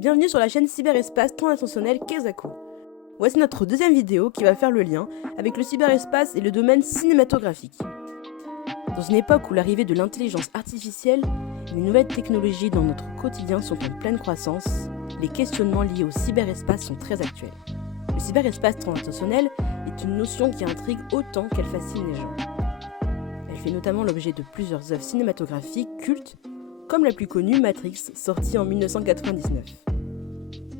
Bienvenue sur la chaîne cyberespace transintentionnel Kezaku. Voici notre deuxième vidéo qui va faire le lien avec le cyberespace et le domaine cinématographique. Dans une époque où l'arrivée de l'intelligence artificielle et les nouvelles technologies dans notre quotidien sont en pleine croissance, les questionnements liés au cyberespace sont très actuels. Le cyberespace transintentionnel est une notion qui intrigue autant qu'elle fascine les gens. Elle fait notamment l'objet de plusieurs œuvres cinématographiques cultes, comme la plus connue Matrix, sortie en 1999.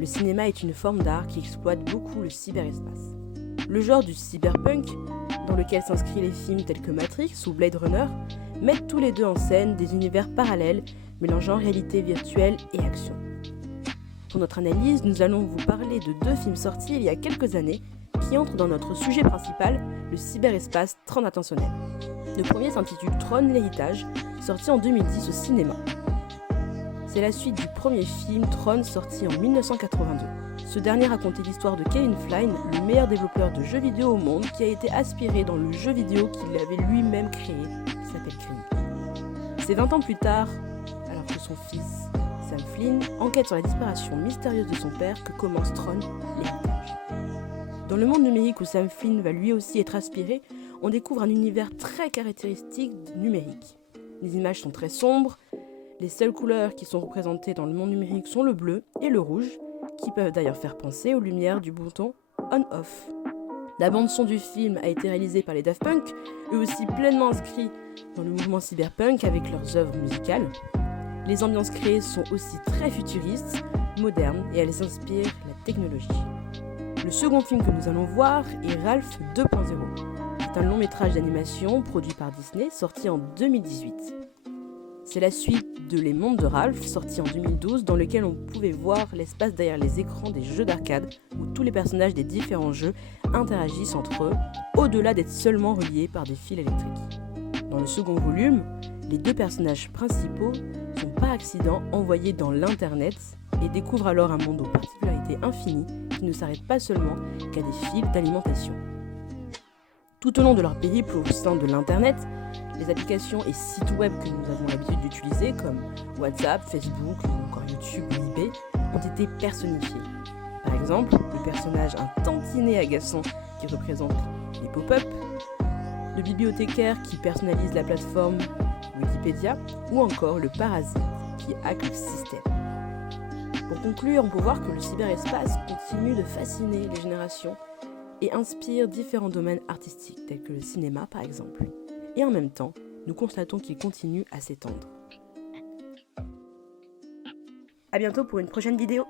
Le cinéma est une forme d'art qui exploite beaucoup le cyberespace. Le genre du cyberpunk, dans lequel s'inscrivent les films tels que Matrix ou Blade Runner, mettent tous les deux en scène des univers parallèles mélangeant réalité virtuelle et action. Pour notre analyse, nous allons vous parler de deux films sortis il y a quelques années qui entrent dans notre sujet principal, le cyberespace transintentionnel. Le premier s'intitule Tron, l'héritage, sorti en 2010 au cinéma. C'est la suite du premier film Tron sorti en 1982. Ce dernier racontait l'histoire de Kevin Kline, le meilleur développeur de jeux vidéo au monde, qui a été aspiré dans le jeu vidéo qu'il avait lui-même créé, qui s'appelle Krieg. C'est 20 ans plus tard, alors que son fils, Sam Flynn, enquête sur la disparition mystérieuse de son père, que commence Tron, l'héritage. Dans le monde numérique où Sam Flynn va lui aussi être aspiré, on découvre un univers très caractéristique numérique. Les images sont très sombres, les seules couleurs qui sont représentées dans le monde numérique sont le bleu et le rouge, qui peuvent d'ailleurs faire penser aux lumières du bouton on-off. La bande-son du film a été réalisée par les Daft Punk, eux aussi pleinement inscrits dans le mouvement cyberpunk avec leurs œuvres musicales. Les ambiances créées sont aussi très futuristes, modernes et elles inspirent la technologie. Le second film que nous allons voir est Ralph 2.0. C'est un long métrage d'animation produit par Disney, sorti en 2018. C'est la suite de Les Mondes de Ralph, sorti en 2012, dans lequel on pouvait voir l'espace derrière les écrans des jeux d'arcade, où tous les personnages des différents jeux interagissent entre eux, au-delà d'être seulement reliés par des fils électriques. Dans le second volume, les deux personnages principaux sont par accident envoyés dans l'internet et découvrent alors un monde aux particularités infinies qui ne s'arrête pas seulement qu'à des fils d'alimentation. Tout au long de leur périple au sein de l'internet, les applications et sites web que nous avons l'habitude d'utiliser, comme WhatsApp, Facebook ou encore YouTube ou eBay, ont été personnifiés. Par exemple, le personnage un tantinet agaçant qui représente les pop-up, le bibliothécaire qui personnalise la plateforme Wikipédia, ou encore le parasite qui hack le système. Pour conclure, on peut voir que le cyberespace continue de fasciner les générations et inspire différents domaines artistiques, tels que le cinéma par exemple. Et en même temps, nous constatons qu'il continue à s'étendre. A bientôt pour une prochaine vidéo.